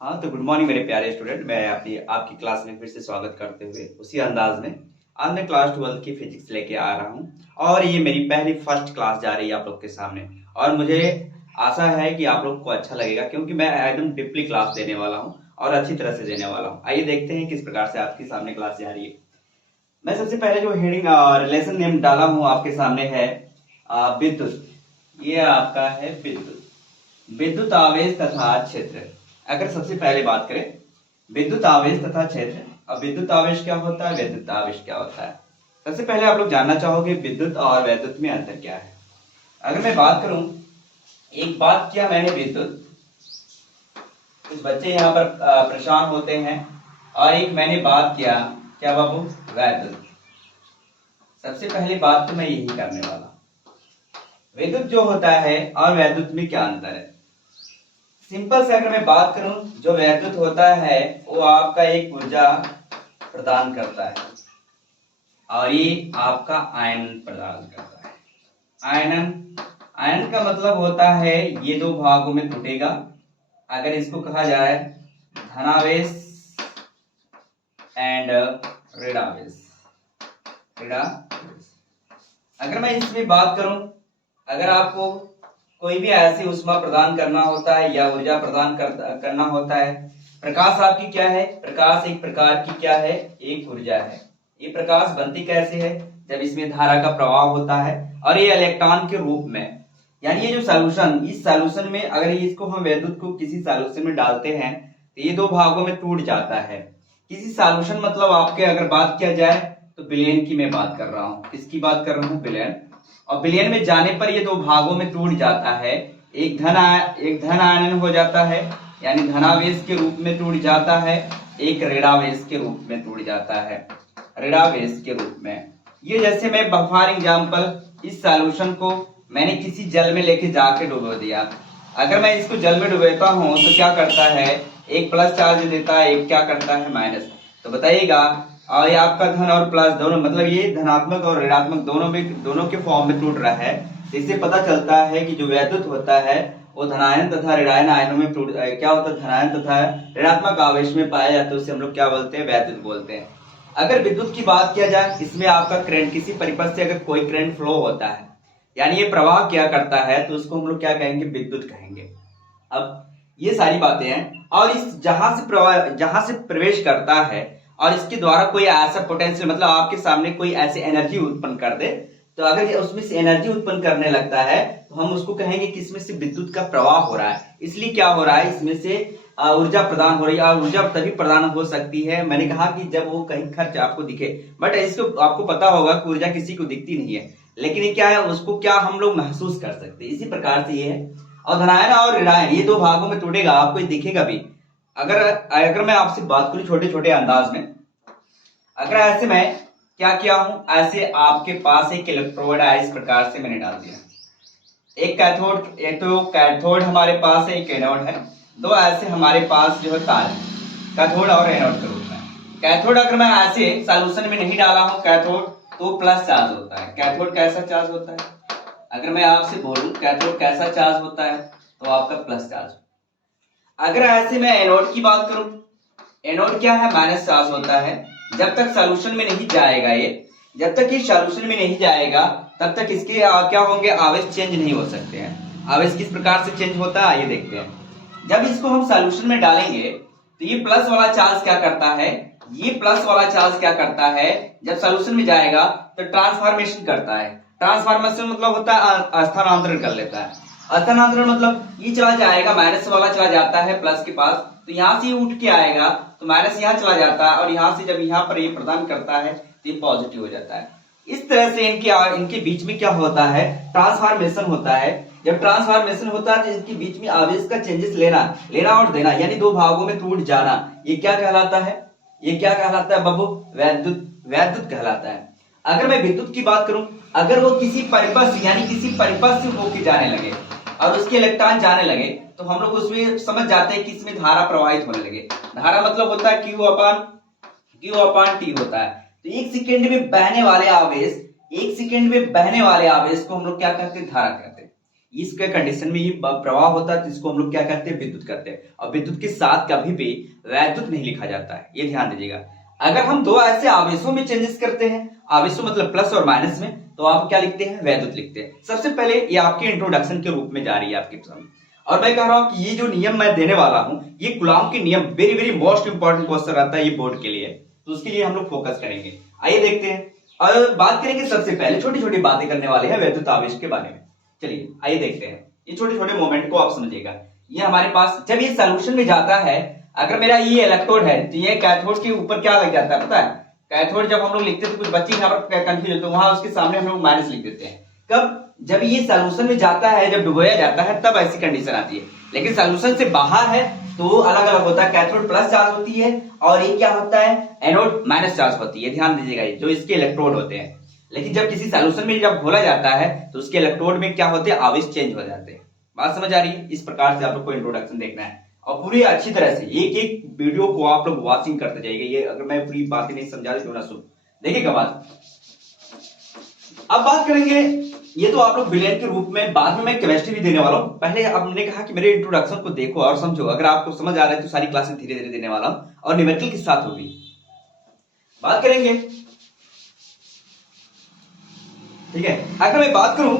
हाँ तो good morning मेरे प्यारे स्टूडेंट। मैं आपकी क्लास में फिर से स्वागत करते हुए उसी अंदाज में आज मैं क्लास 12 की फिजिक्स लेके आ रहा हूँ और ये मेरी पहली फर्स्ट क्लास जा रही है आप लोग के सामने। और मुझे आशा है कि आप लोग को अच्छा लगेगा क्योंकि मैं एकदम डीपली क्लास देने वाला हूँ और अच्छी तरह से देने वाला हूँ। आइए देखते हैं किस प्रकार से आपके सामने क्लास जा रही है। मैं सबसे पहले जो हेडिंग रिलेशन नेम डाला हूँ आपके सामने है विद्युत। ये आपका है विद्युत, विद्युत आवेश तथा क्षेत्र। अगर सबसे पहले बात करें विद्युत आवेश तथा क्षेत्र, अब विद्युत आवेश क्या होता है, वैद्युत आवेश क्या होता है। सबसे पहले आप लोग जानना चाहोगे विद्युत और वैद्युत में अंतर क्या है। अगर मैं बात करूं, एक बात किया मैंने विद्युत, कुछ बच्चे यहाँ पर परेशान होते हैं, और एक मैंने बात किया क्या बाबू, वैद्युत। सबसे पहली बात तो मैं यही करने वाला, विद्युत जो होता है और वैद्युत में क्या अंतर है। सिंपल से अगर मैं बात करूं, जो वैद्युत होता है वो आपका एक ऊर्जा प्रदान करता है और ये आपका आयनन प्रदान करता है। आयनन, आयनन का मतलब होता है ये दो भागों में टूटेगा। अगर इसको कहा जाए धनावेश एंड ऋणावेश, ऋणावेश। अगर मैं इसमें बात करूं, अगर आपको कोई भी ऐसी ऊष्मा प्रदान करना होता है या ऊर्जा प्रदान करना होता है, प्रकाश आपकी क्या है, प्रकाश एक प्रकार की क्या है, एक ऊर्जा है। ये प्रकाश बनती कैसे है, जब इसमें धारा का प्रवाह होता है और ये इलेक्ट्रॉन के रूप में, यानी ये जो सॉल्यूशन, इस सॉल्यूशन में अगर इसको हम वैद्युत को किसी सॉल्यूशन में डालते हैं तो ये दो भागों में टूट जाता है। किसी सॉल्यूशन मतलब आपके अगर बात किया जाए तो विलयन की मैं बात कर रहा हूँ, किसकी बात कर रहा हूँ, विलयन। और विलयन में जाने पर ये दो भागों में टूट जाता है, एक धन आयन हो जाता है यानी धनावेश के रूप में टूट जाता है, एक ऋणावेश के रूप में टूट जाता है, ऋणावेश के रूप में। ये जैसे मैं फॉर एग्जांपल इस सॉल्यूशन को मैंने किसी जल में लेके जाके डुबो दिया। अगर मैं इसको जल में डुबोता हूं तो क्या करता है, एक प्लस चार्ज देता है, एक क्या करता है माइनस। तो बताइएगा, और ये आपका धन और प्लस दोनों, मतलब ये धनात्मक और ऋणात्मक दोनों के फॉर्म में टूट रहा है। इससे पता चलता है कि जो वैद्युत होता है वो धनायन तथा ऋणायन आयनों में टूट क्या होता है, धनायन तथा ऋणात्मक आवेश में पाया जाता है, उसे हम लोग क्या बोलते हैं, वैद्युत बोलते हैं। अगर विद्युत की बात किया जाए, इसमें आपका करंट, किसी परिपथ से अगर कोई करंट फ्लो होता है यानी ये प्रवाह क्या करता है, तो उसको हम लोग क्या कहेंगे, विद्युत कहेंगे। अब ये सारी बातें हैं, और इस जहां से प्रवेश करता है और इसके द्वारा कोई ऐसा पोटेंशियल, मतलब आपके सामने कोई ऐसी एनर्जी उत्पन्न कर दे, तो अगर ये उसमें से एनर्जी उत्पन्न करने लगता है तो हम उसको कहेंगे कि इसमें से विद्युत का प्रवाह हो रहा है। इसलिए क्या हो रहा है, इसमें से ऊर्जा प्रदान हो रही है। और ऊर्जा तभी प्रदान हो सकती है, मैंने कहा कि जब वो कहीं खर्च आपको दिखे, बट इसको आपको पता होगा कि ऊर्जा किसी को दिखती नहीं है, लेकिन ये क्या है, उसको क्या हम लोग महसूस कर सकते हैं। इसी प्रकार से ये है। और धनायन और ऋणायन ये दो भागों में टूटेगा, आपको ये दिखेगा भी। अगर अगर मैं आपसे बात करूं छोटे छोटे अंदाज में, अगर ऐसे मैं क्या किया हूं, ऐसे आपके पास एक इलेक्ट्रोड है, इस प्रकार से मैंने डाल दिया, एक कैथोड, एक तो कैथोड हमारे पास है, एक एनोड है, दो ऐसे हमारे पास जो है तार है, कैथोड और एनोड के रूप में। कैथोड अगर मैं ऐसे सॉल्यूशन में नहीं डाला हूं कैथोड, तो प्लस चार्ज होता है। कैथोड कैसा चार्ज होता है, अगर मैं आपसे बोलूं कैथोड कैसा चार्ज होता है, तो आपका प्लस चार्ज। अगर ऐसे मैं एनोड की बात करूं, एनोड क्या है, माइनस चार्ज होता है। जब तक सॉल्यूशन में नहीं जाएगा ये, जब तक ये सॉल्यूशन में नहीं जाएगा तब तक इसके क्या होंगे, आवेश चेंज नहीं हो सकते हैं। आवेश किस प्रकार से चेंज होता है आइए देखते हैं। जब इसको हम सॉल्यूशन में डालेंगे तो ये प्लस वाला चार्ज क्या करता है, ये प्लस वाला चार्ज क्या करता है, जब सॉल्यूशन में जाएगा तो ट्रांसफॉर्मेशन करता है। ट्रांसफॉर्मेशन मतलब होता है स्थानांतरण कर लेता है। स्थानांतरण मतलब ये चला जाएगा, माइनस वाला चला जाता है प्लस के पास, तो यहां से उठ के आएगा तो माइनस यहाँ चला जाता है, और यहां से जब यहाँ पर ये प्रदान करता है तो ये पॉजिटिव हो जाता है। इस तरह से इनके बीच में क्या होता है, ट्रांसफॉर्मेशन होता है। जब ट्रांसफॉर्मेशन होता है तो इनके बीच में आवेश का चेंजेस लेना और देना, यानी दो भागों में टूट जाना, ये क्या कहलाता है, ये क्या कहलाता है बाबू, वैद्युत कहलाता है। अगर मैं विद्युत की बात करूं, अगर वो किसी परिपथ यानी किसी परिपथ से होके जाने लगे और उसके इलेक्ट्रॉन जाने लगे, तो हम लोग उसमें समझ जाते हैं कि इसमें धारा प्रवाहित होने लगे। धारा मतलब होता है क्यू अपान टी होता है। तो एक सेकेंड में बहने वाले आवेश, एक सेकेंड में बहने वाले आवेश को हम लोग क्या कहते हैं, धारा कहते हैं। इसके कंडीशन में ये प्रवाह होता है, जिसको हम लोग क्या करते हैं, विद्युत करते हैं। और विद्युत के साथ कभी भी वैद्युत नहीं लिखा जाता है, ये ध्यान दीजिएगा। अगर हम दो ऐसे आवेशों में चेंजेस करते हैं, आवेशों मतलब प्लस और माइनस में, तो आप क्या लिखते हैं, वैद्युत लिखते हैं। सबसे पहले ये आपके इंट्रोडक्शन के रूप में जा रही है आपके सामने, और मैं कह रहा हूं कि ये जो नियम मैं देने वाला हूं, ये कूलॉम के नियम very very most important question रहता है ये बोर्ड के लिए, तो उसके लिए हम लोग फोकस करेंगे। आइए देखते हैं और बात करेंगे। सबसे पहले छोटी छोटी बातें करने वाले हैं वैद्युत आवेश के बारे में। चलिए आइए देखते हैं, ये छोटे छोटे मोमेंट को आप समझिएगा। ये हमारे पास जब ये सॉल्यूशन में जाता है, अगर मेरा ये इलेक्ट्रोड है तो ये कैथोड के ऊपर क्या लग जाता है पता है, कैथोड जब हम लोग लिखते थे, कुछ बच्चे यहाँ पर कंफ्यूज होते हैं, वहां उसके सामने हम लोग माइनस लिख देते हैं। कब, जब ये सॉल्यूशन में जाता है, जब डुबोया जाता है, तब ऐसी कंडीशन आती है। लेकिन सॉल्यूशन से बाहर है तो अलग अलग होता है, कैथोड प्लस चार्ज होती है और ये क्या होता है, एनोड माइनस चार्ज होती है। ध्यान दीजिएगा, ये जो इसके इलेक्ट्रोड होते हैं। लेकिन जब किसी सॉल्यूशन में जब घोला जाता है तो उसके इलेक्ट्रोड में क्या होते हैं, आवेश चेंज हो जाते हैं। बात समझ आ रही है? इस प्रकार से आप लोग को इंट्रोडक्शन देखना है और पूरी अच्छी तरह से एक एक वीडियो को आप लोग वॉचिंग करते जाइएगा। ये अगर मैं पूरी बातें नहीं समझा रही तो ना सुन देखिएगा बात। अब बात करेंगे, ये तो आप लोग विलेन के रूप में, बाद में मैं केमिस्ट्री भी देने वाला हूं। पहले आपने कहा कि मेरे इंट्रोडक्शन को देखो और समझो। अगर आपको समझ आ रहा है तो सारी क्लासेस धीरे धीरे देने वाला हूं और न्यूमेरिकल के साथ होगी। बात करेंगे, ठीक है। अगर मैं बात करूं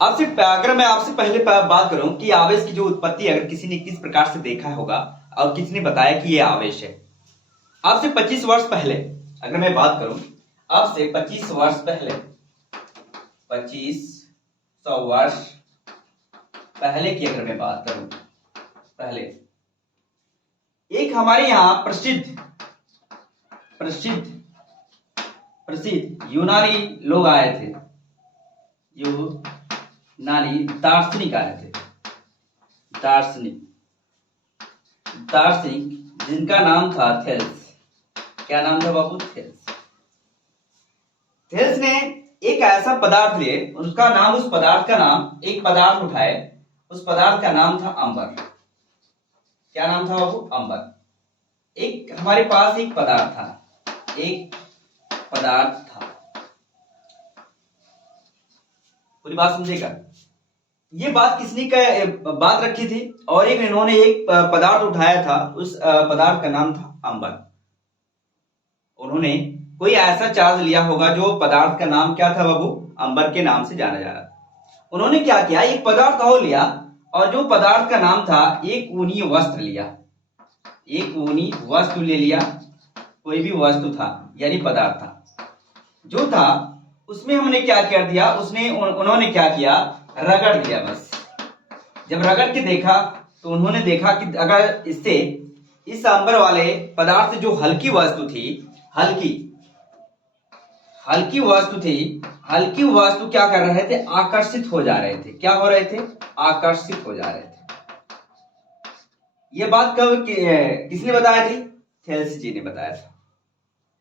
आपसे, अगर मैं आपसे पहले बात करूं कि आवेश की जो उत्पत्ति अगर किसी ने किस प्रकार से देखा होगा और किसी ने बताया कि ये आवेश है, आपसे 25 वर्ष पहले अगर मैं बात करूं, आपसे 25 वर्ष पहले, 2500 वर्ष पहले की अगर मैं बात करूं, पहले एक हमारे यहां प्रसिद्ध यूनानी लोग आए थे, यूनानी दार्शनिक आए थे, दार्शनिक जिनका नाम था थेल्स। क्या नाम था बाबू? थेल्स ने एक ऐसा पदार्थ लिए, उसका नाम, उस पदार्थ का नाम, एक पदार्थ उठाए, उस पदार्थ का नाम था अंबर। क्या नाम था बाबू? अंबर। एक हमारे पास एक पदार्थ था, एक पदार्थ था, पूरी बात समझेगा। ये बात किसने का बात रखी थी, और एक इन्होंने एक पदार्थ उठाया था, उस पदार्थ का नाम था अंबर। उन्होंने कोई ऐसा चार्ज लिया होगा जो पदार्थ का नाम क्या था बाबू? अंबर के नाम से जाना जा रहा था। उन्होंने क्या किया, एक पदार्थ और लिया, और जो पदार्थ का नाम था, एक ऊनी वस्त्र लिया, एक ऊनी वस्तु ले लिया, कोई भी वस्तु था यानी पदार्थ था जो था, उसमें हमने क्या कर दिया, उन्होंने क्या किया, रगड़ दिया बस। जब रगड़ के देखा तो उन्होंने देखा कि अगर इससे, इस अंबर वाले पदार्थ से जो हल्की वस्तु थी, हल्की वस्तु क्या कर रहे थे, आकर्षित हो जा रहे थे। क्या हो रहे थे? आकर्षित हो जा रहे थे। यह बात कब किसने बताया थी? थेल्स जी ने बताया था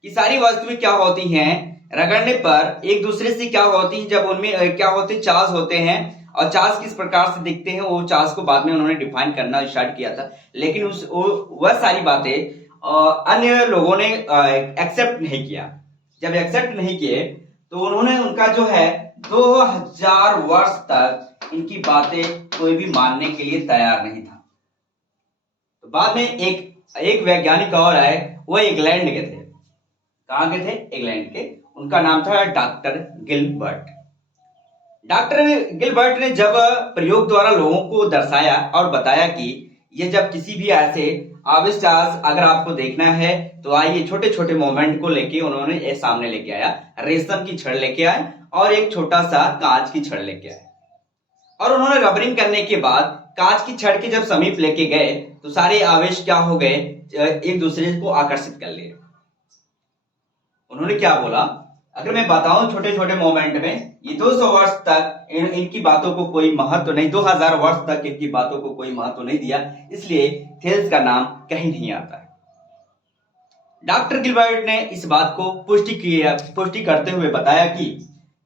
कि सारी वस्तुएं क्या होती हैं, रगड़ने पर एक दूसरे से क्या होती हैं, जब उनमें क्या होते हैं, चार्ज होते हैं, और चार्ज किस प्रकार से दिखते हैं, वो चार्ज को बाद में उन्होंने डिफाइन करना स्टार्ट किया था। लेकिन वह सारी बातें अन्य लोगों ने एक्सेप्ट नहीं किया। जब एक्सेप्ट नहीं किए तो उन्होंने, उनका जो है 2000 वर्ष तक इनकी बातें कोई भी मानने के लिए तैयार नहीं था। तो बाद में एक वैज्ञानिक और आए, वो इंग्लैंड के थे। कहां के थे? इंग्लैंड के। उनका नाम था डॉक्टर गिलबर्ट। डॉक्टर गिलबर्ट ने जब प्रयोग द्वारा लोगों को दर्शाया और बताया कि ये जब किसी भी ऐसे आवेश चार्ज अगर आपको देखना है तो आइए, छोटे छोटे मोमेंट को लेके उन्होंने ये सामने लेके आया। रेशम की छड़ लेके आए और एक छोटा सा कांच की छड़ लेके आए, और उन्होंने रबरिंग करने के बाद कांच की छड़ के जब समीप लेके गए तो सारे आवेश क्या हो गए, एक दूसरे को आकर्षित कर लिए। उन्होंने क्या बोला, अगर मैं बताऊं छोटे छोटे मोमेंट में, ये 200 वर्ष तक इनकी बातों को कोई महत्व नहीं, 2000 वर्ष तक इनकी बातों को कोई महत्व नहीं दिया, इसलिए थेल्स का नाम कहीं नहीं आता है। डॉक्टर गिलबर्ट ने इस बात को पुष्टि करते हुए बताया कि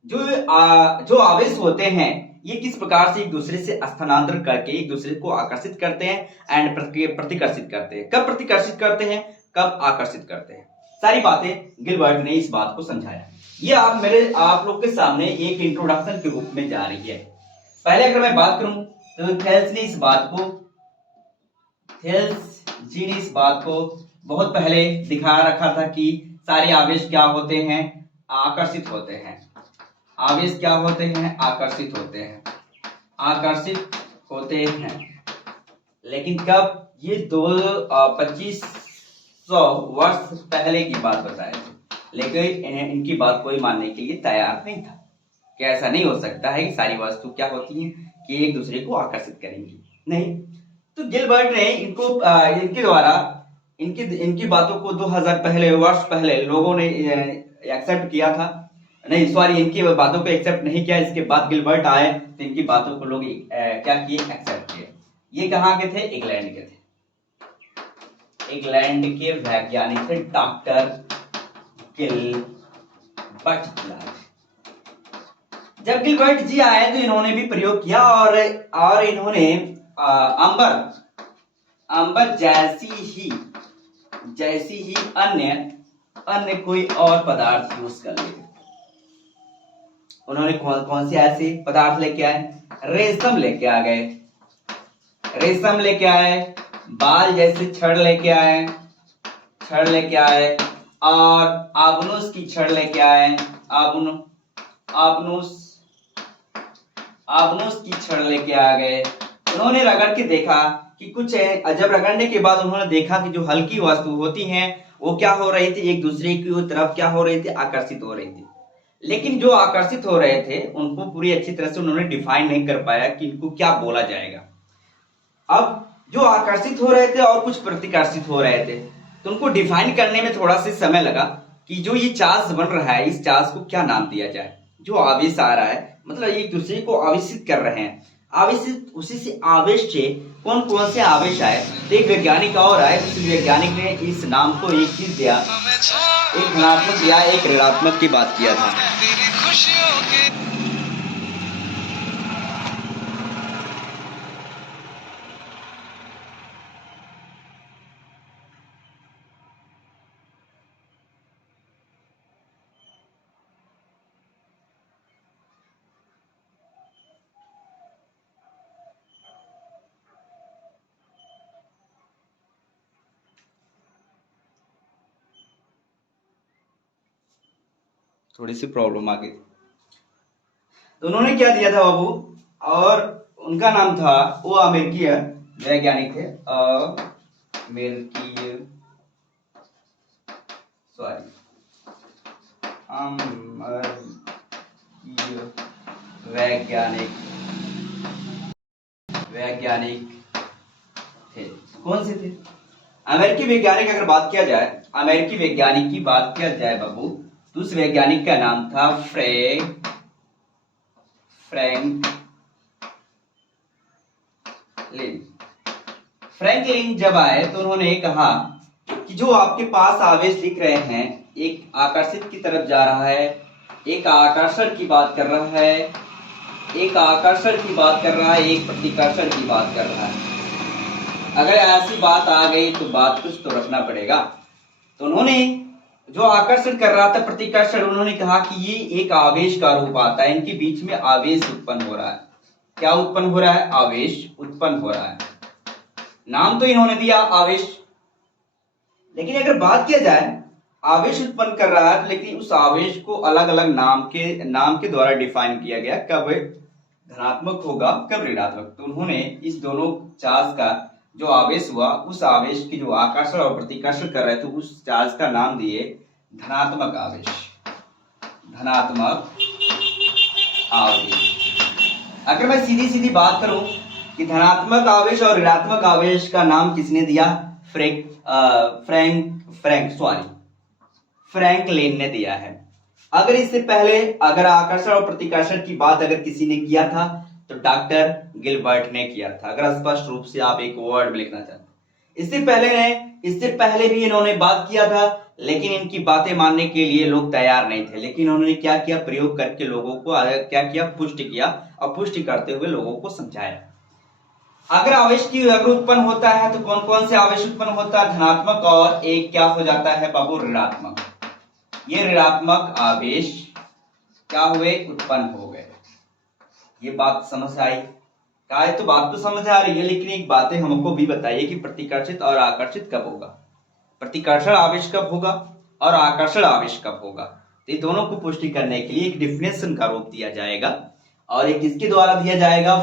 जो आवेश होते हैं, ये किस प्रकार से एक दूसरे से स्थानांतर करके एक दूसरे को आकर्षित करते हैं एंड प्रतिकर्षित करते हैं। कब प्रतिकर्षित करते हैं, कब आकर्षित करते हैं, सारी बातें गिलबर्ट ने इस बात को समझाया। ये आप लोग के सामने एक इंट्रोडक्शन के रूप में जा रही है। पहले अगर मैं बात करूं तो थेल्स जी ने इस बात को बहुत पहले दिखा रखा था कि सारे आवेश क्या होते हैं, आकर्षित होते हैं। आवेश क्या होते हैं, आकर्षित होते हैं, आकर्षित होते हैं। लेकिन कब, ये 2500 वर्ष पहले की बात बताए थे, लेकिन इनकी बात कोई मानने के लिए तैयार नहीं था कि ऐसा नहीं हो सकता है कि सारी वस्तु क्या होती हैं कि एक दूसरे को आकर्षित करेंगी, नहीं। तो गिलबर्ट ने इनको इनके द्वारा इनकी बातों को 2000 वर्ष पहले लोगों ने एक्सेप्ट किया था, नहीं सॉरी, इनकी बातों को एक्सेप्ट नहीं किया। इसके बाद गिलबर्ट आए तो इनकी बातों को लोग क्या किए, एक्सेप्ट किए। ये कहाँ के थे, इंग्लैंड के थे। इंग्लैंड के वैज्ञानिक थे डॉक्टर गिलबर्ट। जब गिलबर्ट जी आए तो इन्होंने भी प्रयोग किया और इन्होंने अंबर जैसी ही अन्य कोई और पदार्थ यूज कर लिए। उन्होंने कौन से ऐसे पदार्थ लेके आए, रेशम लेके आ गए, रेशम लेके आए, बाल जैसे छड़ लेके आए और आबनूस की छड़ लेके आए, आबनूस की छड़ लेके आ गए। उन्होंने रगड़ के देखा कि कुछ है, जब रगड़ने के बाद उन्होंने देखा कि जो हल्की वस्तु होती हैं वो क्या हो रही थी, एक दूसरे की तरफ क्या हो रही थी, आकर्षित हो रही थी। लेकिन जो आकर्षित हो रहे थे उनको पूरी अच्छी तरह से उन्होंने डिफाइन नहीं कर पाया कि इनको क्या बोला जाएगा। अब जो आकर्षित हो रहे थे और कुछ प्रतिकर्षित हो रहे थे, तो उनको डिफाइन करने में थोड़ा सा समय लगा कि जो ये चार्ज बन रहा है, इस चार्ज को क्या नाम दिया जाए। जो आवेश आ रहा है, मतलब एक दूसरे को आवेशित कर रहे हैं, आवेशित उसी से आवेश से कौन कौन से आवेश आए। तो एक वैज्ञानिक और आए, उस वैज्ञानिक ने इस नाम को एक चीज दिया, एक धनात्मक दिया, एक ऋणात्मक की बात किया था। थोड़ी सी प्रॉब्लम आ गई, तो उन्होंने क्या दिया था बाबू, और उनका नाम था, वो अमेरिकी वैज्ञानिक थे, अमेरिकी सॉरी वैज्ञानिक थे। कौन से थे अमेरिकी वैज्ञानिक? अगर बात किया जाए अमेरिकी वैज्ञानिक की बात किया जाए बाबू, तो उस वैज्ञानिक का नाम था फ्रैंकलिन। जब आए तो उन्होंने कहा कि जो आपके पास आवेश दिख रहे हैं, एक आकर्षित की तरफ जा रहा है, एक आकर्षण की बात कर रहा है, एक आकर्षण की बात कर रहा है, एक प्रतिकर्षण की बात कर रहा है। अगर ऐसी बात आ गई तो बात कुछ तो रखना पड़ेगा। तो उन्होंने जो आकर्षण कर रहा था, प्रतिकर्षण, उन्होंने कहा कि ये एक आवेश का रूप आता है, इनके बीच में आवेश उत्पन्न हो रहा है। क्या उत्पन्न हो रहा है? आवेश उत्पन्न हो रहा है। नाम तो इन्होंने दिया आवेश, लेकिन अगर बात किया जाए आवेश उत्पन्न कर रहा है, लेकिन उस आवेश को अलग अलग नाम के द्वारा डिफाइन किया गया, कब धनात्मक होगा, कब ऋणात्मक। तो उन्होंने इस दोनों चार्ज का जो आवेश हुआ, उस आवेश की जो आकर्षण और प्रतिकर्षण कर रहे थे, उस चार्ज का नाम दिए धनात्मक आवेश। धनात्मक आवेश। अगर मैं सीधी सीधी बात करूं कि धनात्मक आवेश और ऋणात्मक आवेश का नाम किसने दिया? फ्रैंकलिन ने दिया है। अगर इससे पहले अगर आकर्षण और प्रतिकर्षण की बात अगर किसी ने किया था तो डॉक्टर गिलबर्ट ने किया था। अगर स्पष्ट रूप से आप एक वर्ड में लिखना चाहते हैं, इससे पहले भी इन्होंने बात किया था, लेकिन इनकी बातें मानने के लिए लोग तैयार नहीं थे। लेकिन उन्होंने क्या किया? प्रयोग करके लोगों को क्या किया? पुष्टि किया, और पुष्टि करते हुए लोगों को समझाया। अगर आवेश की अगर उत्पन्न होता है तो कौन कौन से आवेश उत्पन्न होता है? धनात्मक, और एक क्या हो जाता है बाबू? ऋणात्मक। ये ऋणात्मक आवेश क्या हुए? उत्पन्न हो गए। ये बात समझ आई? कहा है तो बात तो समझ आ रही है, लेकिन एक बातें हमको भी बताइए कि प्रतिकर्षित और आकर्षित कब होगा, प्रतिकर्षण आवेश कब होगा और आकर्षण आवेश कब होगा। तो ये दोनों को पुष्टि करने के लिए एक डिफिनेशन का रूप दिया जाएगा, और एक किसके द्वारा दिया जाएगा,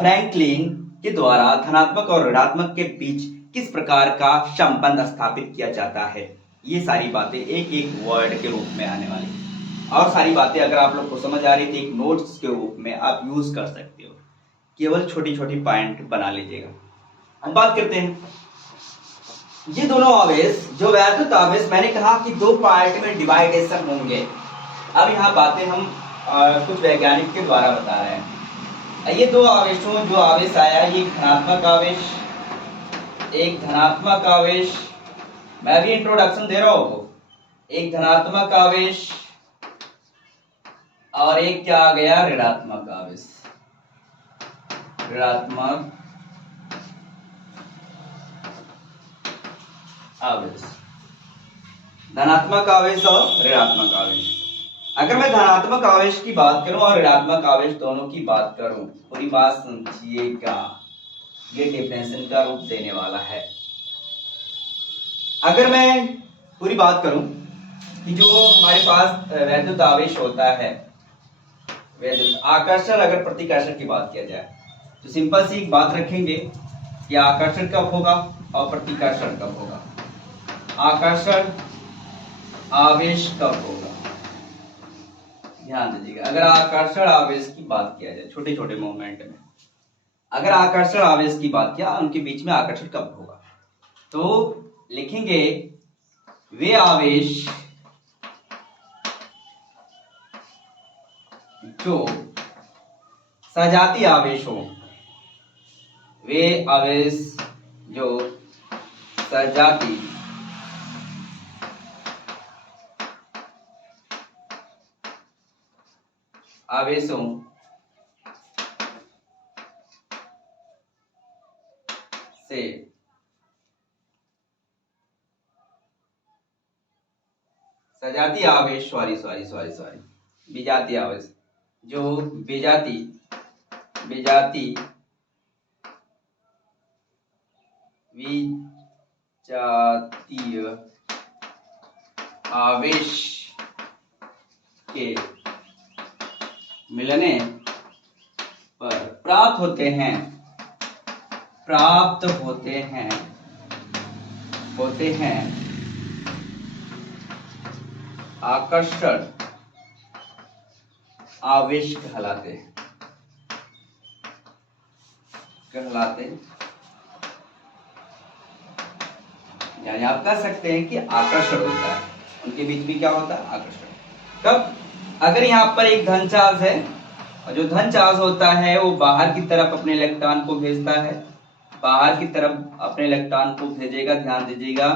फ्रैंकलिन के द्वारा धनात्मक और ऋणात्मक के बीच किस प्रकार का संबंध स्थापित किया जाता है। ये सारी बातें एक एक वर्ड के रूप में आने वाली, और सारी बातें अगर आप लोग को समझ आ रही थी एक नोट्स के रूप में आप यूज कर सकते हो, केवल छोटी छोटी पॉइंट बना लीजिएगा। हम बात करते हैं ये दोनों आवेश, जो वैद्युत आवेश मैंने कहा कि दो पार्ट में डिवाइडेशन होंगे। अब यहाँ बातें हम कुछ वैज्ञानिक के द्वारा बता रहे हैं। ये दो आवेशों, जो आवेश आया, ये धनात्मक आवेश, एक धनात्मक आवेश, मैं भी इंट्रोडक्शन दे रहा हूं, एक धनात्मक आवेश और एक क्या आ गया, ऋणात्मक आवेश, ऋणात्मक आवेश, धनात्मक आवेश और ऋणात्मक आवेश। अगर मैं धनात्मक आवेश की बात करूं और ऋणात्मक आवेश दोनों की बात करूं, पूरी बात समझिएगा, ये डिफिनेशन का रूप देने वाला है। अगर मैं पूरी बात करूं कि जो हमारे पास वैद्युत आवेश होता है, वैद्युत आकर्षण, अगर प्रतिकर्षण की बात किया जाए तो सिंपल सी एक बात रखेंगे कि आकर्षण कब होगा और प्रतिकर्षण कब होगा, आकर्षण आवेश कब होगा। ध्यान दीजिएगा, अगर आकर्षण आवेश की बात किया जाए छोटे छोटे मोमेंट में, अगर आकर्षण आवेश की बात किया, उनके बीच में आकर्षण कब होगा, तो लिखेंगे वे आवेश जो सजातीय आवेश हो, वे आवेश जो सजातीय आवेशों से सजातीय आवेश, विजातीय आवेश, जो विजातीय आवेश के मिलने पर प्राप्त होते हैं आकर्षण आवेश कहलाते हैं। यानी आप कह सकते हैं कि आकर्षण होता है, उनके बीच में क्या होता है, आकर्षण। कब, अगर यहाँ पर एक धन चार्ज है, और जो धन चार्ज होता है वो बाहर की तरफ अपने इलेक्ट्रॉन को भेजता है, बाहर की तरफ अपने इलेक्ट्रॉन को भेजेगा, ध्यान दीजिएगा,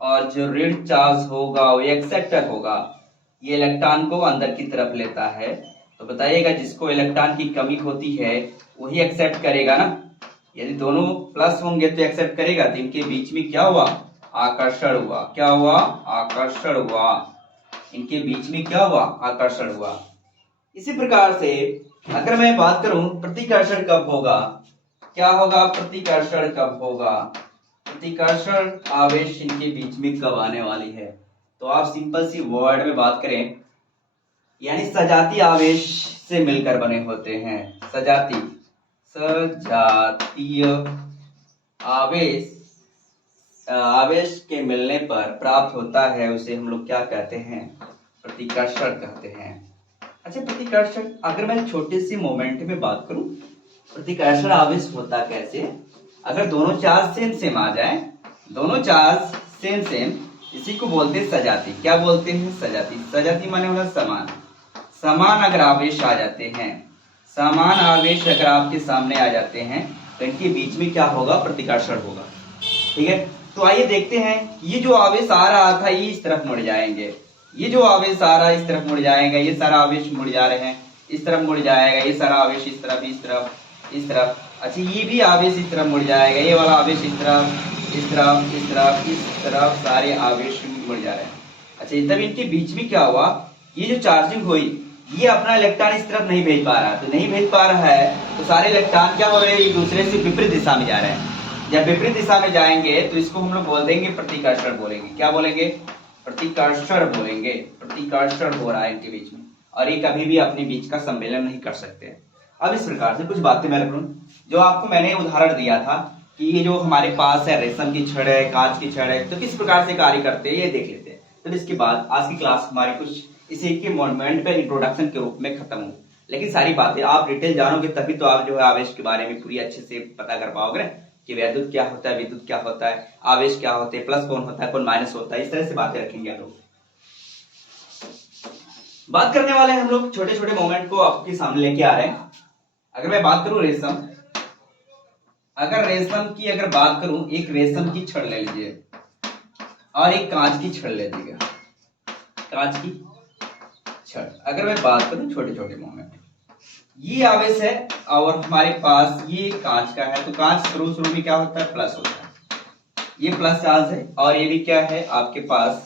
और जो ऋण चार्ज होगा वो एक्सेप्टर होगा, ये इलेक्ट्रॉन को अंदर की तरफ लेता है। तो बताइएगा जिसको इलेक्ट्रॉन की कमी होती है वही एक्सेप्ट करेगा ना, यदि दोनों प्लस होंगे तो एक्सेप्ट करेगा। तो इनके बीच में क्या हुआ, आकर्षण हुआ। क्या हुआ, आकर्षण हुआ। इनके बीच में क्या हुआ, आकर्षण हुआ। इसी प्रकार से अगर मैं बात करूं प्रतिकर्षण कब होगा, क्या होगा, प्रतिकर्षण कब होगा, प्रतिकर्षण आवेश इनके बीच में कब आने वाली है। तो आप सिंपल सी वर्ड में बात करें, यानी सजातीय आवेश से मिलकर बने होते हैं। सजातीय आवेश के मिलने पर प्राप्त होता है, उसे हम लोग क्या कहते हैं, प्रतिकर्षण कहते हैं। अच्छा, प्रतिकर्षण अगर मैं छोटे सी मोमेंट में बात करूं, प्रतिकर्षण आवेश होता कैसे, अगर दोनों चार्ज सेम सेम आ जाए, दोनों चार्ज सेम सेम, इसी को बोलते हैं सजाती। क्या बोलते हैं, सजाती। सजाती माने वाला समान। समान अगर आवेश आ जाते हैं, समान आवेश अगर आपके सामने आ जाते हैं तो इनके बीच में क्या होगा, प्रतिकर्षण होगा। ठीक है, तो आइए देखते हैं, ये जो आवेश आ रहा था ये इस तरफ मुड़ जाएंगे, ये जो आवेश आ रहा है इस तरफ मुड़ जाएगा, ये सारा आवेश मुड़ जा रहे हैं, इस तरफ मुड़ जाएगा, ये सारा आवेश इस तरफ, इस तरफ, इस तरफ। अच्छा, ये भी आवेश इस तरफ मुड़ जाएगा, ये वाला आवेश इस तरफ, इस तरफ, इस तरफ, इस तरफ, सारे आवेश मुड़ जा रहे हैं। अच्छा, तब इनके बीच में क्या हुआ, ये जो चार्जिंग हुई, ये अपना इलेक्ट्रॉन इस तरफ नहीं भेज पा रहा, तो नहीं भेज पा रहा है तो सारे इलेक्ट्रॉन क्या हो रहे हैं, एक दूसरे से विपरीत दिशा में जा रहे हैं। जब विपरीत दिशा में जाएंगे तो इसको हम लोग बोल देंगे प्रतिकर्षण बोलेंगे। क्या बोलेंगे? प्रतिकर्षण बोलेंगे। प्रतिकर्षण हो रहा है इनके बीच में, और ये कभी भी अपने बीच का सम्मेलन नहीं कर सकते। अब इस प्रकार से कुछ बातें मैं रख लूं, जो आपको मैंने उदाहरण दिया था कि ये जो हमारे पास है रेशम की छड़ है, कांच की छड़ है, तो किस प्रकार से कार्य करते हैं ये देख लेते हैं। तो इसके बाद आज की क्लास हमारी कुछ इसी के मोमेंट पे इंट्रोडक्शन के रूप में खत्म हो, लेकिन सारी बातें आप डिटेल जानोगे तभी तो आप जो है आवेश के बारे में पूरी अच्छे से पता कर पाओगे ना, कि वैद्युत क्या होता है, विद्युत क्या होता है, आवेश क्या होते हैं, प्लस कौन होता है, कौन माइनस होता है, इस तरह से बातें रखेंगे हम लोग। बात करने वाले हैं हम लोग छोटे छोटे मोमेंट को आपके सामने लेके आ रहे हैं। अगर मैं बात करूं रेशम, अगर रेशम की अगर बात करूं, एक रेशम की छड़ ले लीजिए और एक कांच की छड़ ले लीजिएगा, कांच की छड़। अगर मैं बात करूं छोटे छोटे मोमेंट, ये आवेश है और हमारे पास ये कांच का है, तो कांच शुरू में क्या होता है, प्लस होता है, ये प्लस चार्ज है, और ये भी क्या है आपके पास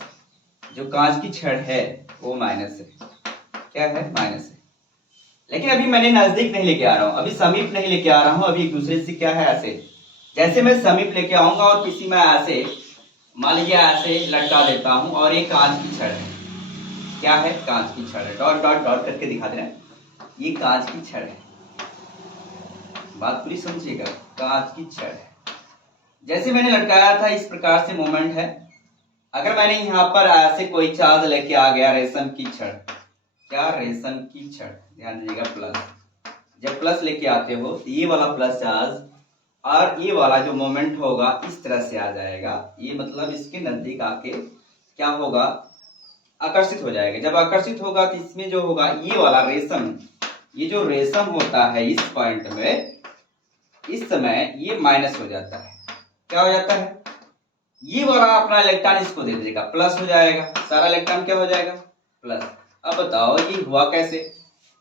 जो कांच की छड़ है वो माइनस है। क्या है? माइनस है। लेकिन अभी मैंने नजदीक नहीं लेके आ रहा हूं, अभी समीप नहीं लेके आ रहा हूं, अभी एक दूसरे से क्या है ऐसे, जैसे मैं समीप लेके आऊंगा और किसी में ऐसे मान लीजिए ऐसे लटका देता हूं, और एक कांच की छड़ है। क्या है? कांच की छड़ है। डॉट डॉट डॉट करके दिखा दे रहे हैं, ये कांच की छड़ है। बात पूरी समझिएगा, कांच की छड़ है। जैसे मैंने लटकाया था इस प्रकार से मोमेंट है। अगर मैंने यहाँ पर ऐसे कोई चार्ज लेके आ गया, रेशम की छड़, क्या रेशम की छड़, ध्यान दीजिएगा प्लस, जब प्लस लेके आते हो तो ये वाला प्लस चार्ज और ये वाला जो मोमेंट होगा इस तरह से आ जाएगा, ये मतलब इसके नजदीक आके क्या होगा, आकर्षित हो जाएगा। जब आकर्षित होगा तो इसमें जो होगा ये वाला रेशम, ये जो रेशम होता है इस पॉइंट में, इस समय ये माइनस हो जाता है। क्या हो जाता है? ये वाला अपना इलेक्ट्रॉन इसको दे देगा, प्लस हो जाएगा, सारा इलेक्ट्रॉन क्या हो जाएगा, प्लस। अब बताओ ये हुआ कैसे?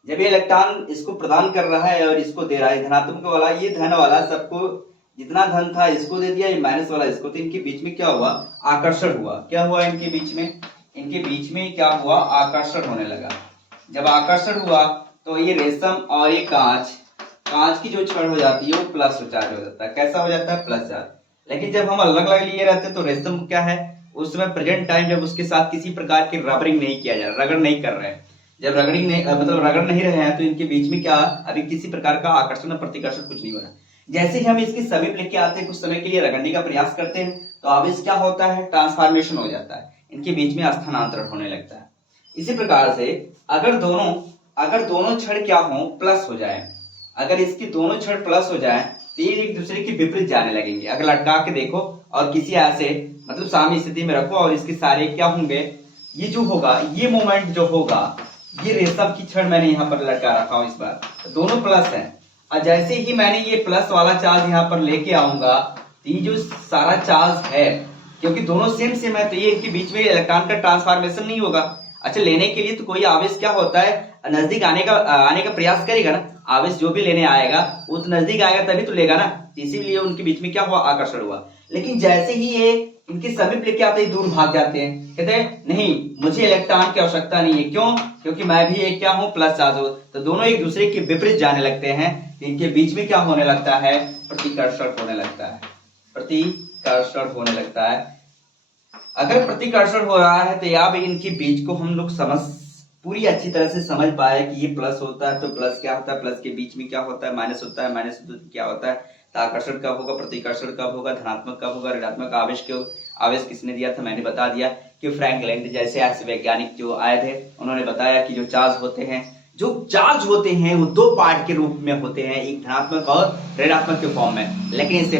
जब ये इलेक्ट्रॉन इसको प्रदान कर रहा है और इसको दे रहा है, धनात्मक वाला ये धन वाला सबको जितना धन था इसको दे दिया, ये माइनस वाला इसको, तो इनके बीच में क्या हुआ, आकर्षण हुआ। क्या हुआ इनके बीच में? इनके बीच में क्या हुआ, आकर्षण होने लगा। जब आकर्षण हुआ तो ये रेशम और ये कांच, कांच की जो छड़ हो जाती है वो प्लस चार्ज हो जाता है। कैसा हो जाता है? Plus charge. लेकिन जब हम अलग अलग लिए रहते हैं तो रेशम क्या है, उस समय प्रेजेंट टाइम जब उसके साथ किसी प्रकार की रबरिंग नहीं किया जा रहा, रगड़ नहीं कर रहे हैं, जब रगड़िंग नहीं मतलब रगड़ नहीं रहे हैं, तो इनके बीच में क्या अभी किसी प्रकार का आकर्षण और प्रतिकर्षण कुछ नहीं हो रहा। जैसे ही हम इसके समीप लेके आते हैं, कुछ समय के लिए रगड़ने का प्रयास करते हैं, तो आवेश क्या होता है, ट्रांसफॉर्मेशन हो जाता है, इनके बीच में स्थानांतरण होने लगता है। इसी प्रकार से अगर दोनों छड़ क्या हो, प्लस हो जाए, अगर इसकी दोनों छड़ प्लस हो जाए तो ये एक दूसरे के विपरीत जाने लगेंगे। अगर लटका के देखो और किसी ऐसे मतलब सामने स्थिति में रखो और इसके सारे क्या होंगे, ये जो होगा, ये मोमेंट जो होगा, ये रेशम की छड़ मैंने यहाँ पर लटका रखा हूं, इस बार दोनों प्लस है, और जैसे ही मैंने ये प्लस वाला चार्ज यहाँ पर लेके आऊंगा तो ये जो सारा चार्ज है, क्योंकि दोनों सेम है, तो ये इनके बीच में इलेक्ट्रॉन का ट्रांसफॉर्मेशन नहीं होगा। अच्छा, लेने के लिए तो कोई आवेश क्या होता है, नजदीक आने का प्रयास करेगा ना, आवेश जो भी लेने आएगा वो तो नजदीक आएगा तभी तो लेगा ना, इसीलिए उनके बीच में क्या हुआ, आकर्षण हुआ। लेकिन जैसे ही ये इनके समीप लेके आते ही दूर भाग जाते हैं, कहते हैं नहीं मुझे इलेक्ट्रॉन की आवश्यकता नहीं है, क्यों, क्योंकि मैं भी एक क्या हूं, प्लस चार्ज हूं। तो दोनों एक दूसरे के विपरीत जाने लगते हैं, इनके बीच में क्या होने लगता है, प्रतिकर्षण होने लगता है, प्रतिकर्षण होने लगता है। अगर प्रतिकर्षण हो रहा है तो या भी इनके बीच को हम लोग पूरी अच्छी तरह से समझ पाए कि ये प्लस होता है तो प्लस क्या होता है, प्लस के बीच में क्या होता है, माइनस होता है, माइनस क्या होता है, तो आकर्षण कब होगा, प्रतिकर्षण कब होगा, धनात्मक कब होगा, ऋणात्मक। आवेश किसने दिया था, मैंने बता दिया कि फ्रैंक लैंड जैसे ऐसे वैज्ञानिक जो आए थे, उन्होंने बताया कि जो चार्ज होते हैं वो दो पार्ट के रूप में होते हैं, एक धनात्मक और ऋणात्मक के फॉर्म में। लेकिन इससे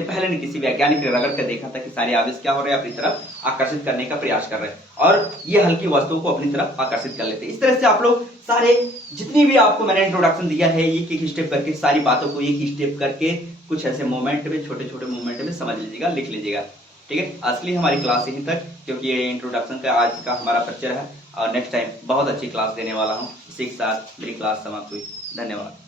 पहले ने किसी वैज्ञानिक ने रगड़ कर देखा था कि सारे आवेश क्या हो रहे हैं, अपनी तरफ आकर्षित करने का प्रयास कर रहे हैं और ये हल्की वस्तुओं को अपनी तरफ आकर्षित कर लेते हैं। इस तरह से आप लोग सारे जितनी भी आपको मैंने इंट्रोडक्शन दिया है, एक स्टेप करके सारी बातों को एक स्टेप करके कुछ ऐसे मोमेंट में, छोटे छोटे मोमेंट में समझ लीजिएगा, लिख लीजिएगा। ठीक है, असली हमारी क्लास यहीं तक, क्योंकि ये इंट्रोडक्शन का आज का हमारा परिचय है और नेक्स्ट टाइम बहुत अच्छी क्लास देने वाला हूँ। इसी के साथ मेरी क्लास समाप्त हुई। धन्यवाद।